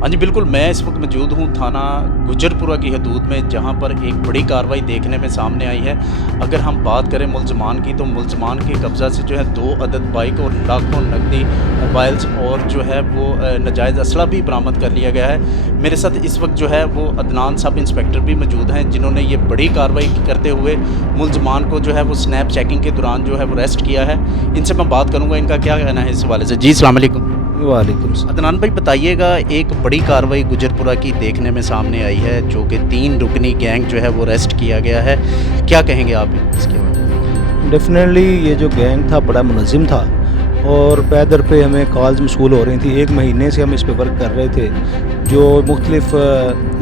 हाँ जी, बिल्कुल, मैं इस वक्त मौजूद हूँ थाना गुजरपुरा की हदूद में, जहाँ पर एक बड़ी कार्रवाई देखने में सामने आई है। अगर हम बात करें मुलज़मान की, तो मुलज़मान के कब्ज़ा से जो है 2 अदद बाइक और लाखों नकदी, मोबाइल्स और जो है वो नाजायज़ असला भी बरामद कर लिया गया है। मेरे साथ इस वक्त जो है वो अदनान सब इंस्पेक्टर भी मौजूद हैं, जिन्होंने ये बड़ी कार्रवाई करते हुए मुलज़मान को जो है वो स्नैप चेकिंग के दौरान जो है वो अरेस्ट किया है। इनसे मैं बात करूँगा, इनका क्या कहना है इस हवाले से। जी, अस्सलाम वालेकुम। वालेकुम सलाम। अदनान भाई, बताइएगा, एक बड़ी कार्रवाई गुजरपुरा की देखने में सामने आई है, जो कि 3 रुकनी गैंग जो है वो अरेस्ट किया गया है। क्या कहेंगे आप इसके बारे में? डेफिनेटली ये जो गैंग था बड़ा मुनज़्ज़म था और पैदर पे हमें कॉल्स मसूल हो रही थी। 1 महीने से हम इस पे वर्क कर रहे थे, जो मुख्तलिफ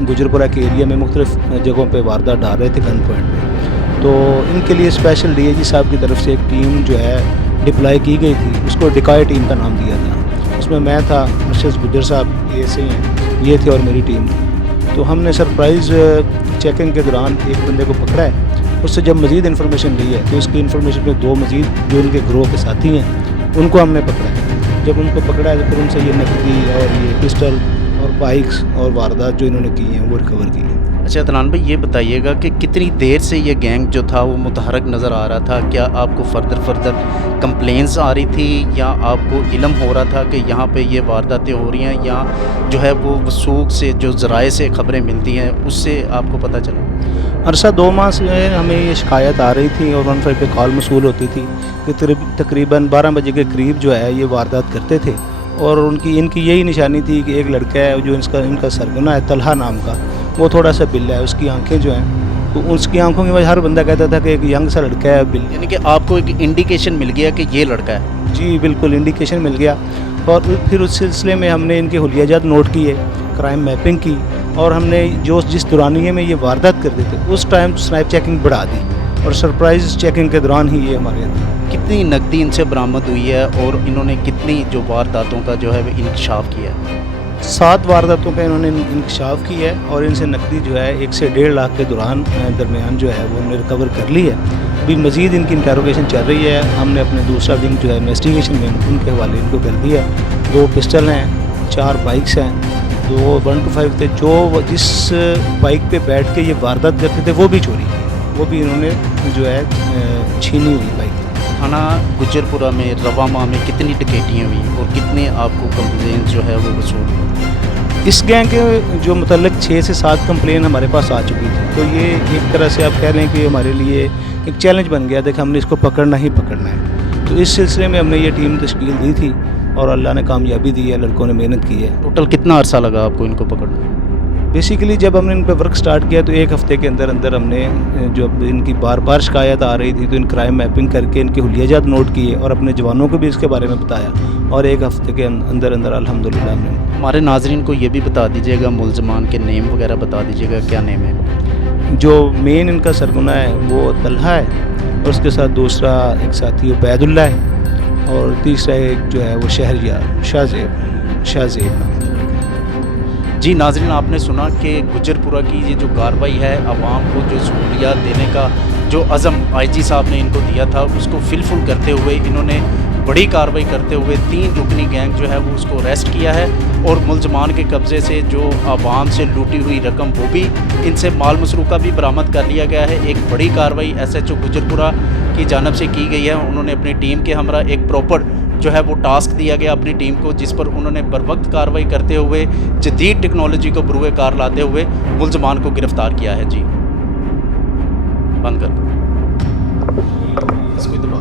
गुजरपुरा के एरिया में मुख्तलिफ जगहों पे वारदात डाल रहे थे गन पॉइंट पे। तो इनके लिए स्पेशल डीआईजी साहब की तरफ से एक टीम जो है डिप्लॉय की गई थी, उसको डिकॉय टीम का नाम दिया था। उसमें मैं था, अर्शद गुजर साहब ऐसे हैं, ये थे और मेरी टीम थी। तो हमने सरप्राइज़ चेकिंग के दौरान एक बंदे को पकड़ा है। उससे जब मज़ीद इन्फॉर्मेशन ली है तो इसकी इन्फॉर्मेशन में 2 मज़ीद जो इनके ग्रोह के साथी हैं उनको हमने पकड़ा है। जब उनको पकड़ा है तो फिर उनसे ये नकदी और ये पिस्टल और बाइक्स और वारदात जो इन्होंने की हैं वो रिकवर की हैं। अच्छा अदनान भाई, ये बताइएगा कि कितनी देर से ये गैंग जो था वो मुतहरक नज़र आ रहा था? क्या आपको फर्दर कंप्लेंट्स आ रही थी, या आपको इल्म हो रहा था कि यहाँ पे ये वारदातें हो रही हैं, या जो है वो वसूख से जो ज़राए से ख़बरें मिलती हैं उससे आपको पता चला? अरसा 2 माह से हमें ये शिकायत आ रही थी और 15 पे कॉल मसूल होती थी कि तकरीबन 12 बजे के करीब जो है ये वारदात करते थे। और इनकी यही निशानी थी कि एक लड़का है जो इनका सरगना है तलहा नाम का, वो थोड़ा सा बिल्ला है, उसकी आंखें जो हैं तो उसकी आंखों की वजह हर बंदा कहता था कि एक यंग सा लड़का है बिल्ला। यानी कि आपको एक इंडिकेशन मिल गया कि ये लड़का है? जी बिल्कुल, इंडिकेशन मिल गया। और फिर उस सिलसिले में हमने इनके हुलियाजात नोट किए, क्राइम मैपिंग की, और हमने जिस दौरानिये में ये वारदात करते थे उस टाइम स्नाइप चेकिंग बढ़ा दी और सरप्राइज चेकिंग के दौरान ही ये हमारे अंदर। कितनी नकदी इनसे बरामद हुई है और इन्होंने कितनी जो वारदातों का जो है वो इंकशाफ किया है? 7 वारदातों का इन्होंने इंकशाफ की है और इनसे नकदी जो है 1 से 1.5 लाख के दरमियान जो है वो उन्होंने रिकवर कर ली है। अभी मज़ीद इनकी इंटेरोगेशन चल रही है। हमने अपने दूसरा विंग जो है इन्वेस्टिगेशन में उनके हवाले इनको कर दिया है। 2 पिस्टल हैं, 4 बाइक्स हैं, 2 125 थे। जो जिस बाइक पे बैठ के ये वारदात करते थे वो भी चोरी की, वो भी इन्होंने जो है छीनी हुई बाइक। थाना गुजरपुरा में रवा माह में कितनी डकैतियाँ हुई और कितने आपको कंप्लेन जो है वो वसूल? इस गैंग के जो मतलब 6 से 7 कंप्लेन हमारे पास आ चुकी थी। तो ये एक तरह से आप कह रहे हैं कि हमारे लिए एक चैलेंज बन गया था कि हमने इसको पकड़ना ही पकड़ना है। तो इस सिलसिले में हमने ये टीम तश्कील दी थी और अल्लाह ने कामयाबी दी है, लड़कों ने मेहनत की है। टोटल कितना अरसा लगा आपको इनको पकड़ना? बेसिकली जब हमने इन पर वर्क स्टार्ट किया तो 1 हफ़्ते के अंदर हमने जो इनकी बार शिकायत आ रही थी तो इन क्राइम मैपिंग करके इनके हुलियाजात नोट किए और अपने जवानों को भी इसके बारे में बताया, और 1 हफ़्ते के अंदर अल्हम्दुलिल्लाह हमने। हमारे नाजरीन को ये भी बता दीजिएगा, मुलज़मान के नेम वगैरह बता दीजिएगा, क्या नेम है? जो मेन इनका सरगना है वो तलहा है, और उसके साथ दूसरा एक साथी उबैदुल्ला है, और तीसरा एक जो है वो शहरयार शाहज़ेब। जी नाज़रीन, आपने सुना कि गुजरपुरा की ये जो कार्रवाई है, आवाम को जो सहूलियात देने का जो अज़म आईजी साहब ने इनको दिया था उसको फिलफुल करते हुए इन्होंने बड़ी कार्रवाई करते हुए 3 रुकनी गैंग जो है वो उसको अरेस्ट किया है, और मुलज़मान के कब्ज़े से जो आवाम से लूटी हुई रकम वो भी, इनसे माल मसरूक़ा भी बरामद कर लिया गया है। एक बड़ी कार्रवाई SHO गुजरपुरा की जानब से की गई है। उन्होंने अपनी टीम के हमरा एक प्रॉपर जो है वो टास्क दिया गया अपनी टीम को, जिस पर उन्होंने बर वक्त कार्रवाई करते हुए जदीद टेक्नोलॉजी को बरूए कार लाते हुए मुलज़मान को गिरफ़्तार किया है। जी बंद कर दो इसको, दबा।